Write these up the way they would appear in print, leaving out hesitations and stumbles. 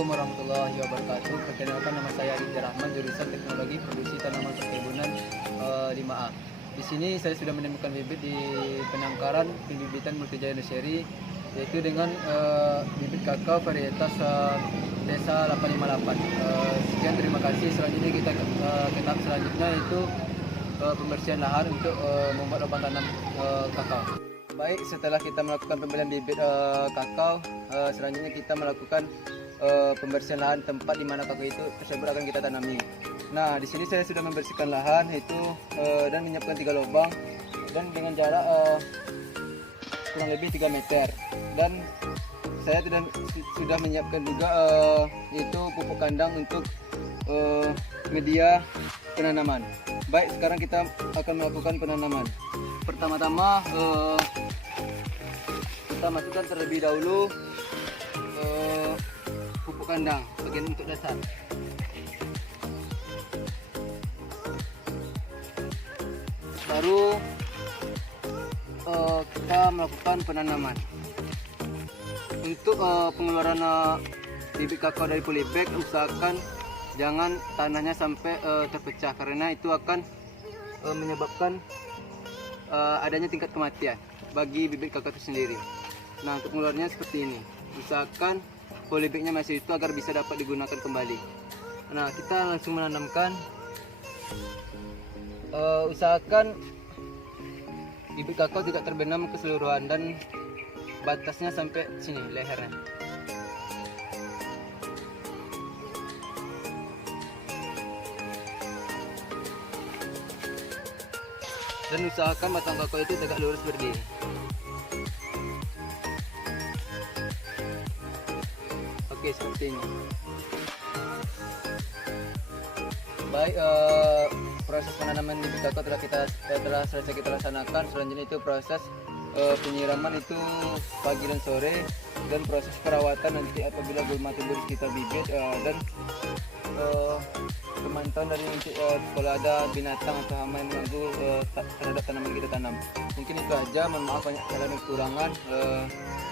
Assalamualaikum warahmatullahi wabarakatuh. Perkenalkan, nama saya Ridha Rahman, jurusan Teknologi Produksi Tanaman Perkebunan 5A. Di sini saya sudah menemukan bibit di penangkaran pembibitan Multijaya Nursery, yaitu dengan bibit kakao varietas Desa 858. Sekian, terima kasih. Selanjutnya kita ke tahap selanjutnya, yaitu pembersihan lahan untuk membuat lubang tanam kakao. Baik, setelah kita melakukan pembelian bibit kakao, selanjutnya kita melakukan pembersihan lahan tempat di mana kakao itu tersebut akan kita tanami. Nah, di sini saya sudah membersihkan lahan itu dan menyiapkan 3 lubang dan dengan jarak kurang lebih 3 meter. Dan saya sudah menyiapkan juga itu pupuk kandang untuk media penanaman. Baik, sekarang kita akan melakukan penanaman. Pertama-tama kita masukkan terlebih dahulu pupuk kandang bagian untuk dasar. Baru kita melakukan penanaman. Untuk pengeluaran bibit kakao dari polybag, usahakan jangan tanahnya sampai terpecah, karena itu akan menyebabkan adanya tingkat kematian bagi bibit kakao itu sendiri. Nah, untuk pengeluarannya seperti ini. Usahakan polybagnya masih itu agar bisa dapat digunakan kembali. Nah, kita langsung menanamkan. Usahakan bibit kakao tidak terbenam keseluruhan dan batasnya sampai sini lehernya. Dan usahakan batang kakao itu tegak lurus berdiri. Oke, seperti ini. Baik, proses penanaman bibit kakao telah selesai kita laksanakan. Selanjutnya itu proses penyiraman itu pagi dan sore, dan proses perawatan nanti apabila gulma tumbuh di sekitar bibit, dan pemantauan dari kalau ada binatang atau hama yang mengganggu terhadap tanaman kita tanam. Mungkin itu aja, mohon maaf banyak kesalahan dan kekurangan.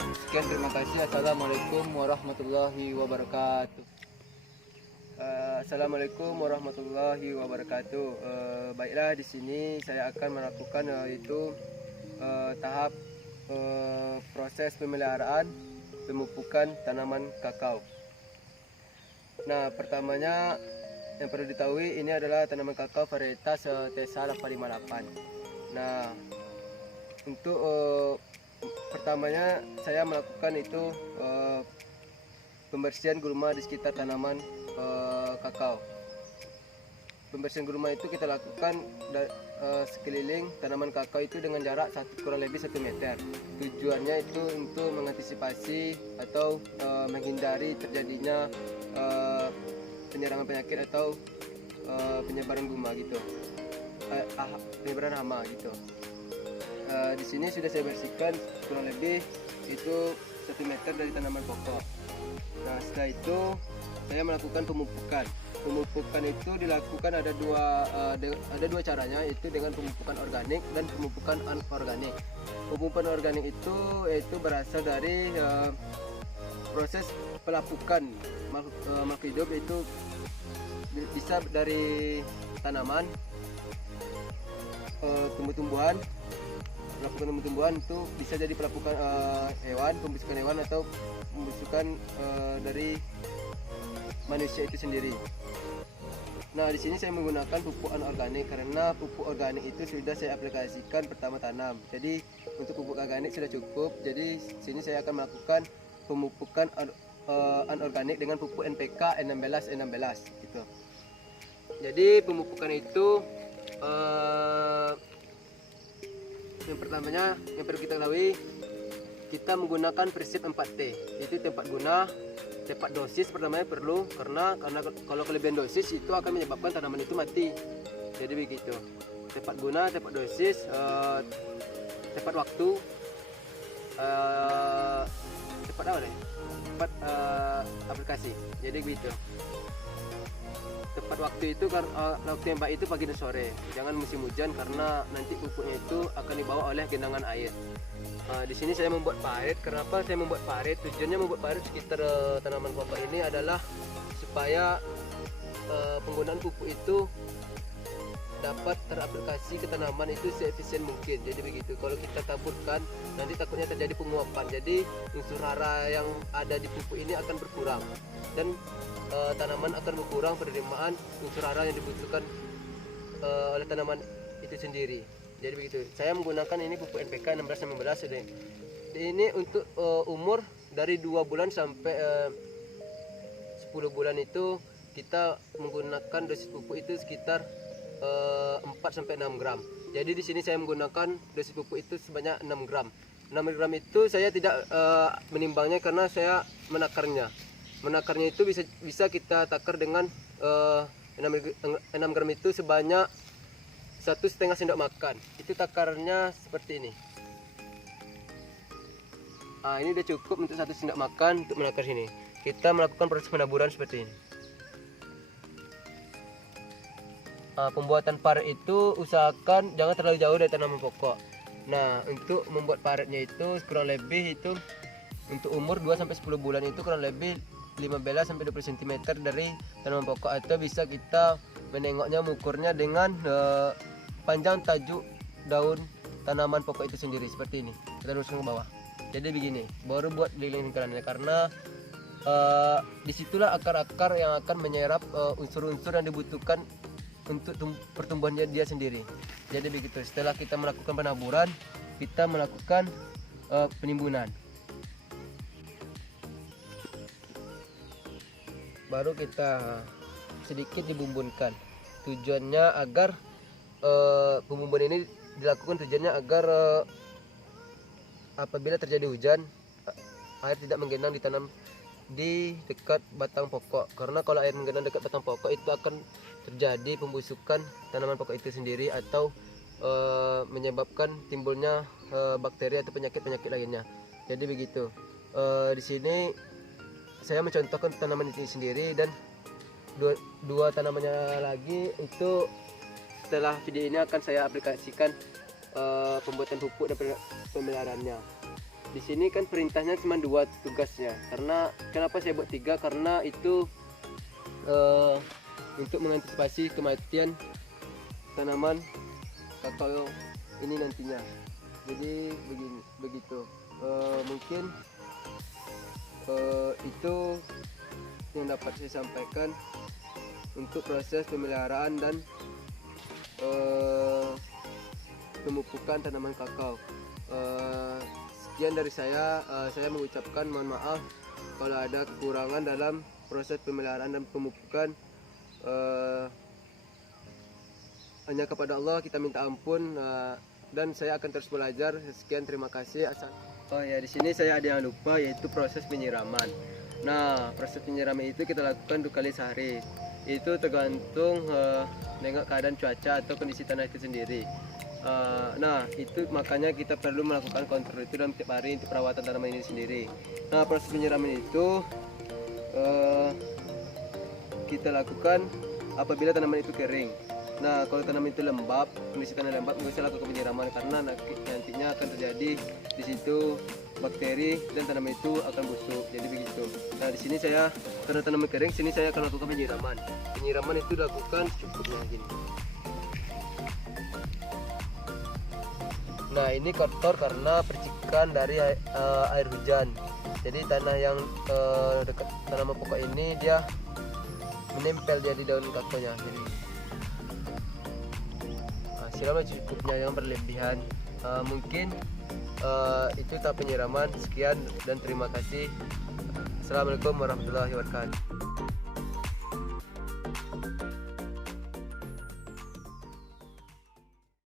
Sekian, terima kasih. Assalamualaikum warahmatullahi wabarakatuh. Assalamualaikum warahmatullahi wabarakatuh. Baiklah, di sini saya akan melakukan yaitu tahap proses pemeliharaan pemupukan tanaman kakao. Nah, pertamanya yang perlu diketahui, ini adalah tanaman kakao varietas Desa 858. Nah, untuk pertamanya saya melakukan itu pembersihan gulma di sekitar tanaman kakao. Pembersihan gulma itu kita lakukan sekeliling tanaman kakao itu dengan jarak kurang lebih 1 meter. Tujuannya itu untuk mengantisipasi atau menghindari terjadinya penyerangan penyakit atau penyebaran gulma gitu, penyebaran hama gitu. Di sini sudah saya bersihkan kurang lebih itu 1 meter dari tanaman pokok. Nah, setelah itu saya melakukan pemupukan. Pemupukan itu dilakukan ada dua caranya, yaitu dengan pemupukan organik dan pemupukan anorganik. Pemupukan organik itu berasal dari proses pelapukan makhluk hidup, itu bisa dari tanaman, tumbuh-tumbuhan. Pelapukan tumbuh-tumbuhan itu bisa jadi pelapukan hewan, pembusukan hewan, atau pembusukan dari manusia itu sendiri. Nah, di sini saya menggunakan pupuk anorganik karena pupuk organik itu sudah saya aplikasikan pertama tanam. Jadi untuk pupuk organik sudah cukup. Jadi sini saya akan melakukan pemupukan anorganik dengan pupuk NPK N16 gitu. Jadi pemupukan itu yang pertamanya yang perlu kita ketahui, kita menggunakan prinsip 4T, yaitu tempat guna, tepat dosis. Pertamanya perlu karena kalau kelebihan dosis itu akan menyebabkan tanaman itu mati. Jadi begitu. Tepat guna, tepat dosis, tepat waktu, tepat apa nih? Tepat aplikasi. Jadi begitu. tepat waktu itu waktu yang baik itu pagi dan sore, jangan musim hujan karena nanti pupuknya itu akan dibawa oleh genangan air. Di sini saya membuat parit. Kenapa saya membuat parit? Tujuannya membuat parit sekitar tanaman pokok ini adalah supaya penggunaan pupuk itu dapat teraplikasi ke tanaman itu seefisien mungkin. Jadi begitu. Kalau kita taburkan, nanti takutnya terjadi penguapan. Jadi unsur hara yang ada di pupuk ini akan berkurang dan tanaman akan berkurang penerimaan unsur hara yang dibutuhkan oleh tanaman itu sendiri. Jadi begitu. Saya menggunakan ini pupuk NPK 16-19 ini. Ini untuk umur dari 2 bulan sampai 10 bulan itu kita menggunakan dosis pupuk itu sekitar 4-6 gram. Jadi di sini saya menggunakan dosis pupuk itu sebanyak 6 gram. 6 gram itu saya tidak menimbangnya karena saya menakarnya. Menakarnya itu bisa kita takar dengan 6 gram itu sebanyak 1,5 sendok makan. Itu takarnya seperti ini. Ini udah cukup untuk 1 sendok makan untuk menakar sini. Kita melakukan proses penaburan seperti ini. Pembuatan parit itu usahakan jangan terlalu jauh dari tanaman pokok. Nah, untuk membuat paritnya itu kurang lebih itu untuk umur 2-10 bulan itu kurang lebih 15-20 cm dari tanaman pokok, atau bisa kita menengoknya mengukurnya dengan panjang tajuk daun tanaman pokok itu sendiri seperti ini. Kita luruskan ke bawah. Jadi begini, baru buat di lingkarannya karena disitulah akar-akar yang akan menyerap unsur-unsur yang dibutuhkan untuk pertumbuhannya dia sendiri. Jadi begitu. Setelah kita melakukan penaburan, kita melakukan penimbunan. Baru kita sedikit dibumbunkan. Tujuannya agar pembumbuan ini dilakukan tujuannya agar apabila terjadi hujan, air tidak menggenang di dekat batang pokok. Karena kalau air menggenang dekat batang pokok itu akan terjadi pembusukan tanaman pokok itu sendiri atau menyebabkan timbulnya bakteri atau penyakit-penyakit lainnya. Jadi begitu. Di sini saya mencontohkan tanaman ini sendiri dan dua tanamannya lagi itu setelah video ini akan saya aplikasikan pembuatan pupuk dan pemeliharaannya. Di sini kan perintahnya cuma 2 tugasnya. Karena kenapa saya buat 3? Karena itu untuk mengantisipasi kematian tanaman kakao ini nantinya. Jadi begitu. Mungkin itu yang dapat saya sampaikan untuk proses pemeliharaan dan pemupukan tanaman kakao. Sekian dari saya mengucapkan mohon maaf kalau ada kekurangan dalam proses pemeliharaan dan pemupukan. Hanya kepada Allah kita minta ampun, dan saya akan terus belajar. Sekian, terima kasih. Oh ya, di sini saya ada yang lupa, yaitu proses penyiraman. Nah, proses penyiraman itu kita lakukan 2 kali sehari. Itu tergantung dengan keadaan cuaca atau kondisi tanah itu sendiri. Nah, itu makanya kita perlu melakukan kontrol itu dalam tiap hari untuk perawatan tanaman ini sendiri. Nah, proses penyiraman itu kita lakukan apabila tanaman itu kering. Nah, kalau tanaman itu lembab, kondisi tanah lembab, nggak usah lakukan penyiraman karena nantinya akan terjadi di situ bakteri dan tanaman itu akan busuk. Jadi begitu. Nah, di sini saya karena tanaman kering, sini saya akan lakukan penyiraman. Penyiraman itu dilakukan cukupnya gini. Nah, ini kotor karena percikan dari air hujan. Jadi tanah yang dekat tanaman pokok ini dia menempel dia di daun kakonya. Jadi siramlah cukupnya, jangan berlebihan. Mungkin itu tahap penyiraman. Sekian dan terima kasih. Assalamualaikum warahmatullahi wabarakatuh.